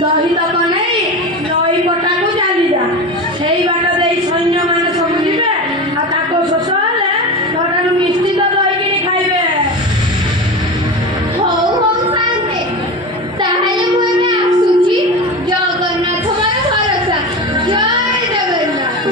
ଦହି ତକ ନେଇ ନଈ ପଟାକୁ ଚାଲିଯା। ସେଇ ବାଟ ଦେଇ ସୈନ୍ୟମାନେ ସବୁ ଯିବେ, ଆଉ ତାକୁ ଶୋଷ ହେଲେ ତୋଠାରୁ ନିଶ୍ଚିତ ଦହି କିଣି ଖାଇବେ। ହଉ ହଉ ସାନ୍ତେ, ତାହେଲେ ମୁଁ ଏବେ ଆସୁଛି। ଜଗନ୍ନାଥ ମୋର ଭରସା। ଜୟ ଜଗନ୍ନାଥ।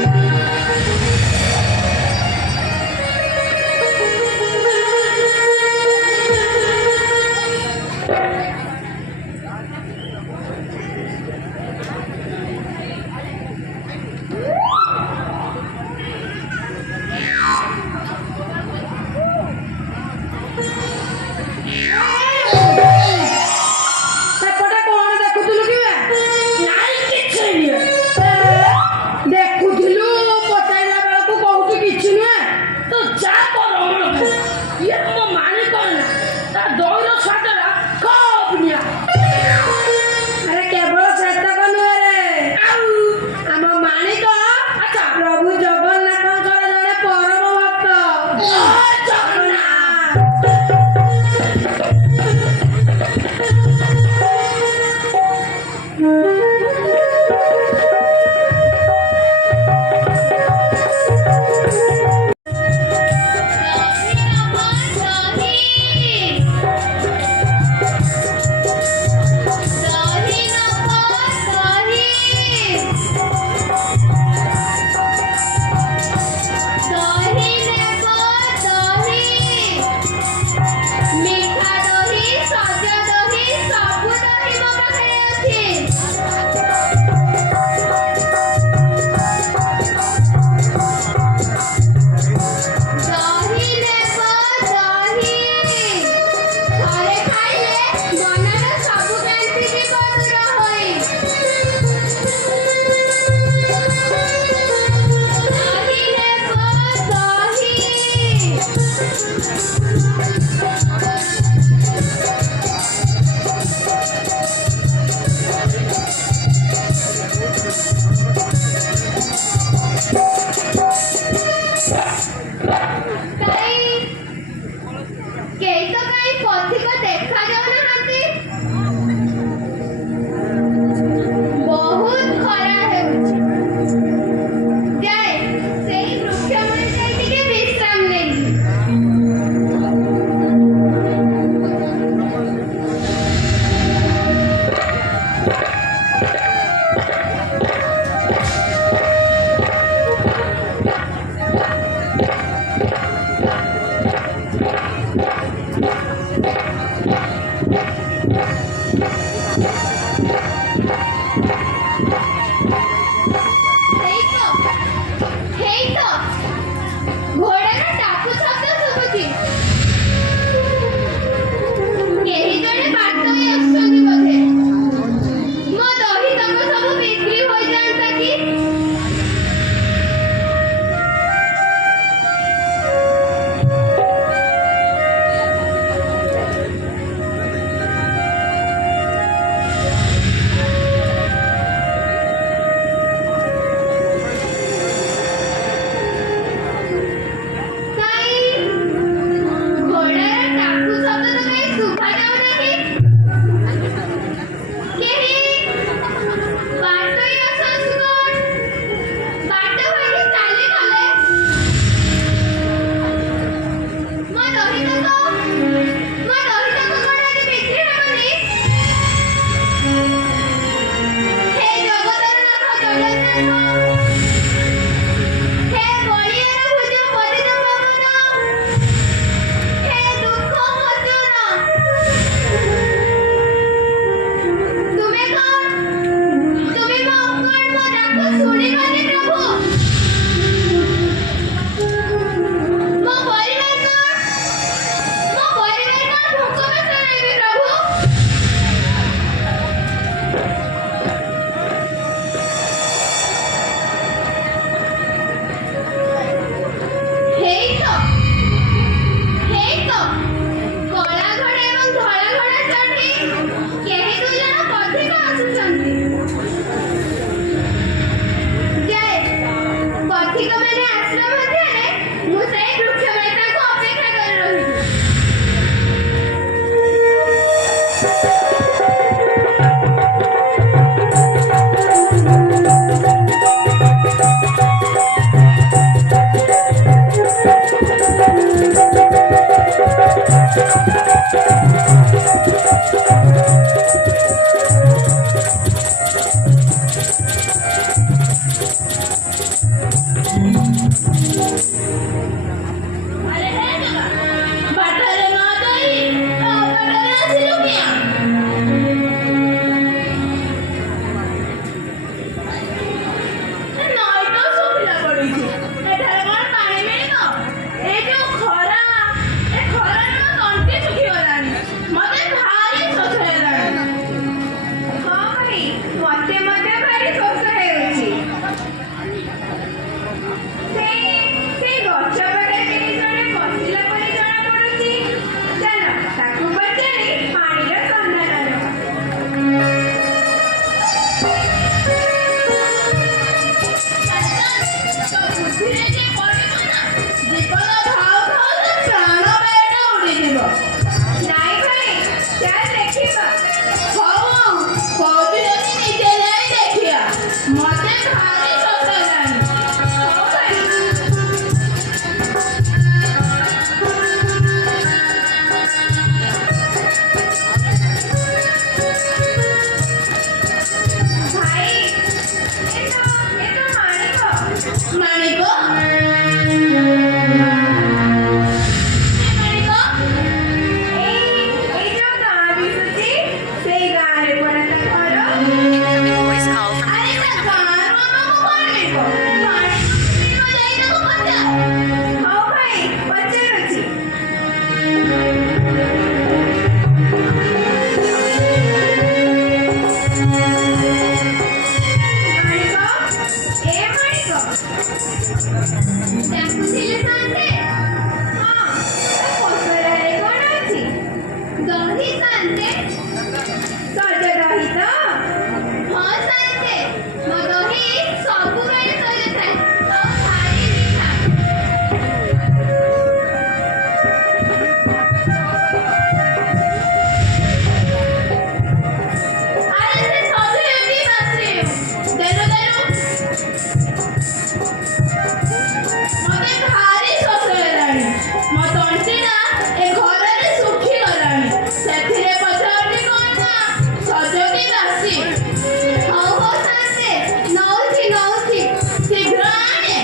ଗାଁରେ ପରା ତା ଘର। Incoming voice call from the ଆରେ dealer ତା company. ଗାଁର ମାମାକୁ କଣ ମିଳିବ? ମିଳିବ ଯାଇ ତାକୁ ପଚାର। ହଉ ଭାଇ ପଚାରୁଛି। ମାଣିକ, ଏ ମାଣିକ। ଡାକୁଥିଲେ ସାନ୍ତେ? ହଁ, ତା ପସରାରେ କଣ ଅଛି? ଦହି ସାନ୍ତେ? ସଜ ଦହି ତ? ହଁ ସାନ୍ତେ, ମୋ ଦହି ସବୁବେଳେ ସଜ ଥାଏ ଆଉ ଭାରି ମିଠା। ଆରେ ସେ ସଜ ହେଉନି ବାସି। ଦେଲୁ ମତେ ଭାରି ଶୋଷ ହେଲାଣି। ମୋ ତଣ୍ଟିଟା ଏ ଘରରେ ଶୁଖିଗଲାଣି। ସେଥିରେ ପଚାରୁଛି କଣ ନା ସଜ କି ବାସି। ହଉ ହଉ ସାନ୍ତେ, ନଉଛି ଶୀଘ୍ର ଆଣେ।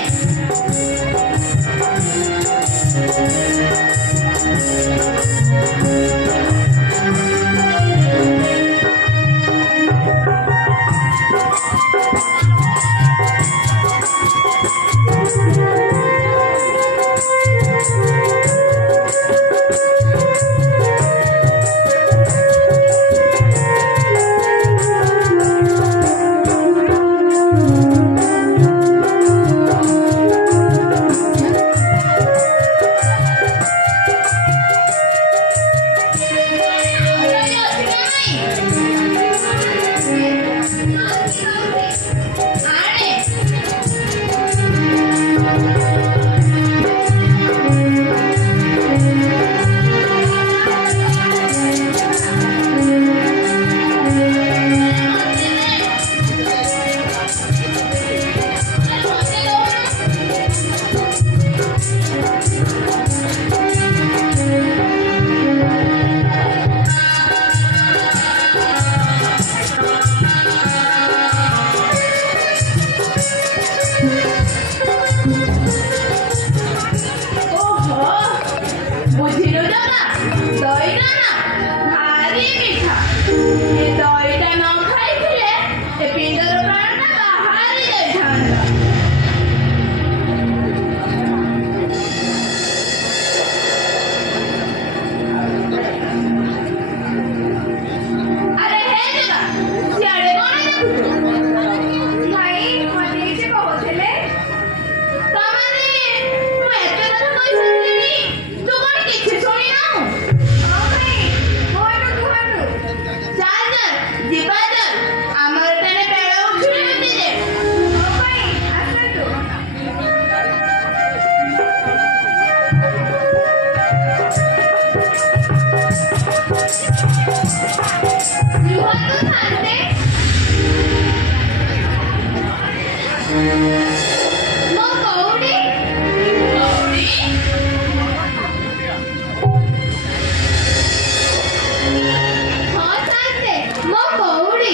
ଓହୋ, ବୁଝିଲୁ ଜଗା, ଦହିଟା ନା ଭାରି ମିଠା। ଏ ଦହିଟା ନ ଖାଇଥିଲେ ଏ ପିଣ୍ଡର ପ୍ରାଣଟା ବାହାରି ଯାଇଥାନ୍ତା। ଆରେ ହେ ଜଗା, ସିଆଡ଼େ କଣ ଦେଖୁଛୁ? ଭାଇ ମତେ କିଛି କହୁଥିଲେ। ତାମାନେ ମୁଁ ଏତେ କଥା କହିସାରିଲିଣି, ତୁ କଣ କିଛି ଶୁଣିନାହୁଁ? ହଁ ଭାଇ, କୁହନ୍ତୁ କୁହନ୍ତୁ। ଚାଲ ଯିବା ଚାଲ, ଆମର ତେଣେ ବେଳ ଉଠିଯାଉଛି ଯେ। ହଉ ଭାଇ ଆସନ୍ତୁ। ରୁହନ୍ତୁ ସାନ୍ତେ। ମୋ କଉଡ଼ି? କଉଡ଼ି? ହଁ ସାନ୍ତେ, ମୋ କଉଡ଼ି।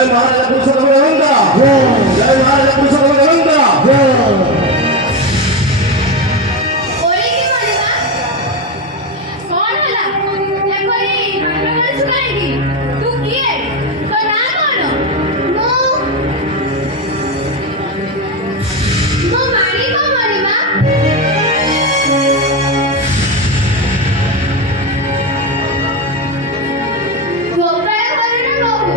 जय महाराज पुरुषोत्तम गंगा जय महाराज पुरुषोत्तम गंगा ओरे की मालिका कौन हला एपरी नाटक सुनाएगी तू किए तो ना कौन मो मारी को मारिमा गोपाळ घरना बाबू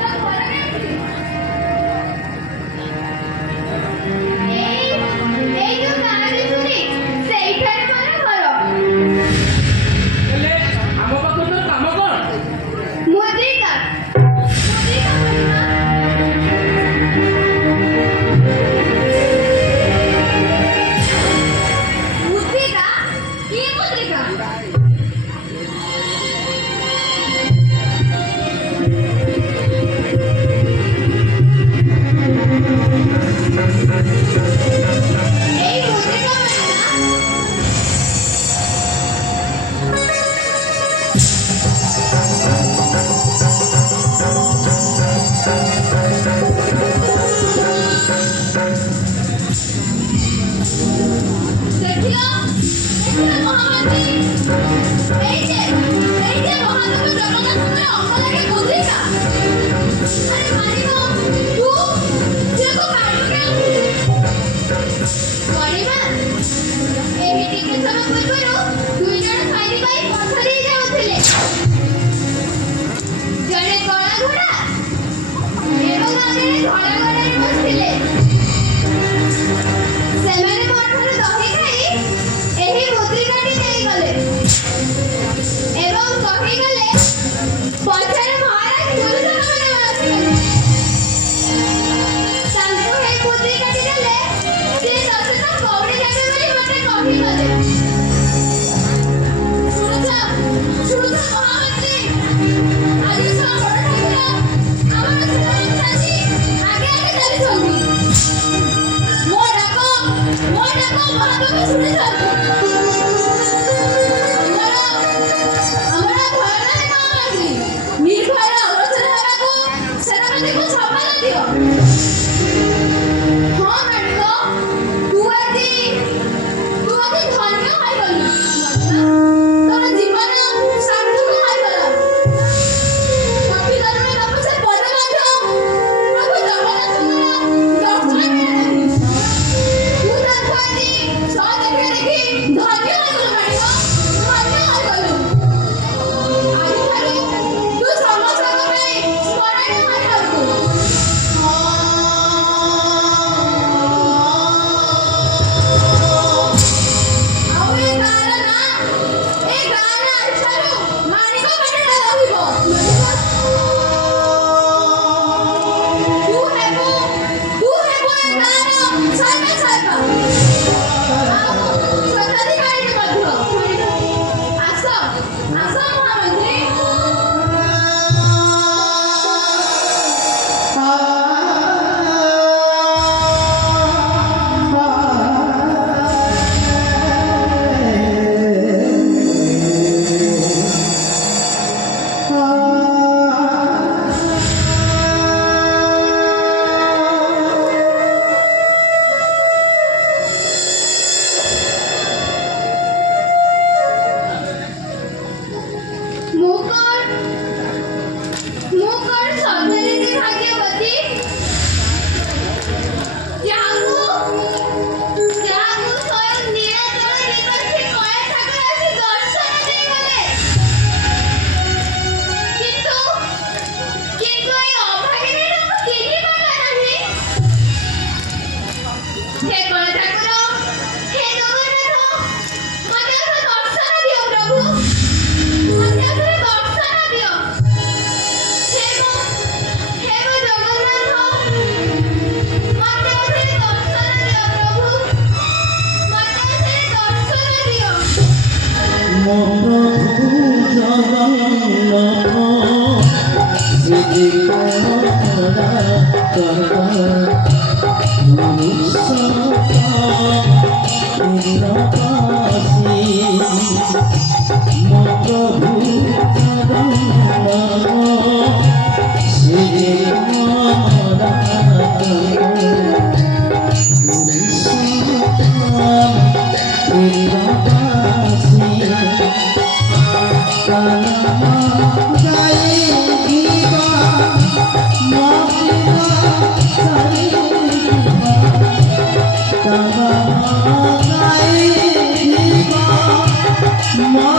तो घर এই ଯୋଉ ଗାଁରେ ଶୁଣି ସେଇଠାରେ ମୋର ଘର ହେଲେ ଆମ ପାଖରେ ତୋର କାମ କଣ? ମୁଦ୍ରିକା କରିମା ମୁଦ୍ରିକା କି ମୁଦ୍ରିକା এই মুদ্রিকা କରିମା ଦେଖିଲ ମହାମନ୍ତ୍ରୀ এই যে মহাদেব জগন্নাথଙ୍କର ଅଙ୍ଗଲାଗେ ମୁଦ୍ରିକା ଆରେ ମାରିବ ତୁ ଝିଅକୁ ମାରିବୁ କେଉଁଠି କରିମା ଏହି ଟିକେ ସମୟ ପୂର୍ବରୁ ଦୁଇ ଜଣ ସାଇରି ଭାଇ ପଥ ଦେଇ ଯାଉଥିଲେ ଜଣେ କଳା ଘୋଡ଼ା ଏବଂ ଅନ୍ୟରେ ଧଳା ଘୋଡ଼ାରେ ବସିଥିଲେ ସେମାନେ ମୋଠାରୁ ଦହି ଖାଇ ଏହି ମୁଦ୍ରିକାଟି ନେଇଗଲେ ଏବଂ କହିଗଲେ ପଛରେ ମହାରାଜ ପୁରୁଷୋତ୍ତମମାନେ ଆସିଗଲେ ତାଙ୍କୁ ଏହି ମୁଦ୍ରିକାଟି ଦେଲେ ସେ ଦଶଟା କଉଡ଼ି ଦେବେ ବୋଲି ମୋତେ କହିଗଲେ ଶୁଣୁଛ ମହାମନ୍ତ୍ରୀ ଆଜି ସହ ବଡ଼ ଠାକୁର ଆମର ସେନାପତି ଆଜି ଆଗେ ଚାଲିଛନ୍ତି ମୋ ଡାକ ମହାଦେବ ଶୁଣିଛନ୍ତି ଆମର ଭୟରେ ମହାମନ୍ତ୍ରୀ ନିର୍ଭୟ ଅଗ୍ରସର ହେବାକୁ ସେନାପତିକୁ ସମ୍ମାନ ଦିଅ ହଁ ମାଣିକ ତୁ ଆଜି ଧନ୍ୟ ହୋଇଗଲୁ ତୋର ଜୀବନ ସାର୍ଥକ ହୋଇଗଲା କପିଳର ତପସ୍ୟା ପରେ ମଧ୍ୟ ପ୍ରଭୁ ଜଗନ୍ନାଥଙ୍କର ଦର୍ଶନ ମିଳିଲାନି ତୁ ତାଙ୍କୁ ଆଜି ସହଜରେ ଦେଖି ଧନ୍ୟ ହୋଇଗଲୁ ମାଣିକ ଧନ୍ୟ ହୋଇଗଲୁ ଆଜିଠାରୁ ତୁ ସମସ୍ତଙ୍କ ପାଇଁ ସ୍ମରଣୀୟ ହୋଇଗଲୁ ଆଉ ଏ ଗାଁର ନାଁ ଏ ଗାଁର ଆଜିଠାରୁ ମାଣିକ ପାଟିରେ ରହିବ ତୁ ହେବୁ ଏ ଗାଁର ସର୍ବସେବକ ଆଉ ସ୍ୱତ୍ୱାଧିକାରୀ ମଧ୍ୟ ଆସ ମହାମନ୍ତ୍ରୀ ମୁଁ କଣ ସଧରିଣୀ ଭାଗ୍ୟବତୀ ଯାହାକୁ ସ୍ୱୟଂ ନୀଳାଚଳ ନିବାସୀ କୟା ଠାକୁର ଆସି ଦର୍ଶନ ଦେଇଗଲେ କିନ୍ତୁ ଏଇ ଅଭାଗିନୀର ମୁଁ ଚିହ୍ନି ପାରିଲା ନାହିଁ ହେ କୟା ଠାକୁର ହେ ଜଗନ୍ନାଥ ମୋତେ ଦର୍ଶନ ଦିଅ ପ୍ରଭୁ ମୋତେ ଦର୍ଶନ ଦିଅ ହେ ମୋ ଜଗନ୍ନାଥ ମୋତେ ଦର୍ଶନ ଦିଅ ପ୍ରଭୁ ମୋତେ ଦର୍ଶନ ଦିଅ ମୋ ପ୍ରଭୁ ଜଗନ୍ନାଥ ଶ୍ରୀ ମୋ ପ୍ରଭୁ तब गाई मो